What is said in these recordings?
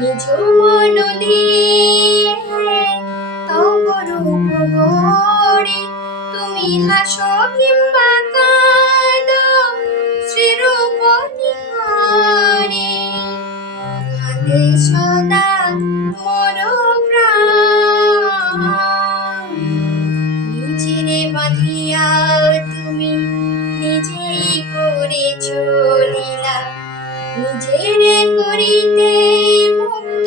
নিজ মন দিয়ে তব রূপ গড়ে তুমি হাসো কিংবা কাঁদো শ্রীরূপ নিহারে। কাঁদে সদা মোর প্রাণ, নিজেরে বাঁধিয়া তুমি নিজেই করেছ লীলা। নিজেরে করিতে মুক্ত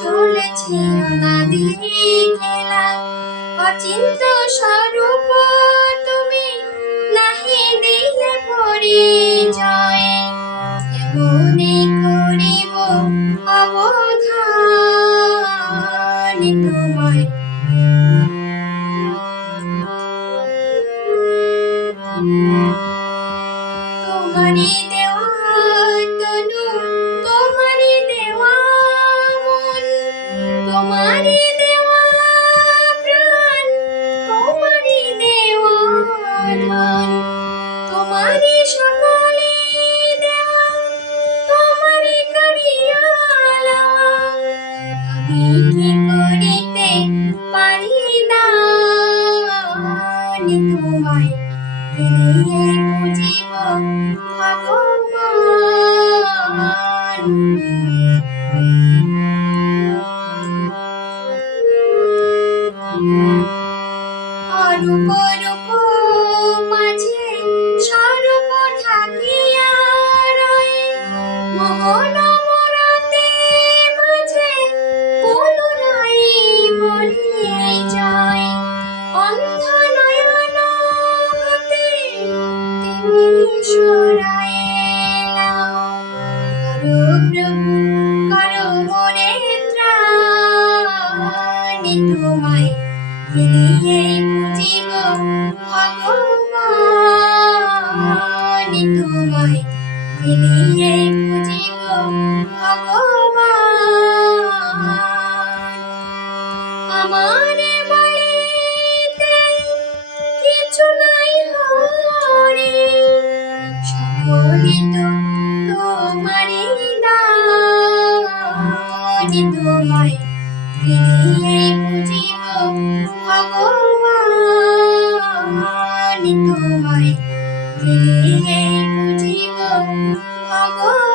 চলেছে অনাদি খেলা। অচিন্ত স্বরূপ তুমি নাহি দিলে পরিচয়, কেমনে করিব অবধান তোমায়। তোমারি দেওয়া তনু, তোমারি দেওয়া মন, তোমারি দেওয়া প্রাণ, তোমারি দেওয়া ধন, তোমারি সকলে দেওয়া, তোমারি করিয়া লওয়া। আমি কি করিতে পারি দান তোমায়, ফিরিয়ে বুঝিব ভগবান। অরূপ রূপ মাঝে স্বরূপ থাকিয়া রয়, মোহন মূরতে মাঝে পুনরায় পরিচয়। অন্ধ নয়ন হতে তিমির সরায়ে নাও, করো প্রভু করো মোরে ত্রাণ তোমায়, ফিরিয়ে বুঝিব ভগবান তোমায়, ফিরিয়ে বুঝিব ভগবান। আমার বলিতে কিছু নাই হরি, সকলই তো তোমারি দান তোমায়, ফিরিয়ে বুঝিব ভগবান তোমায়, ফিরিয়ে বুঝিব ভগবান।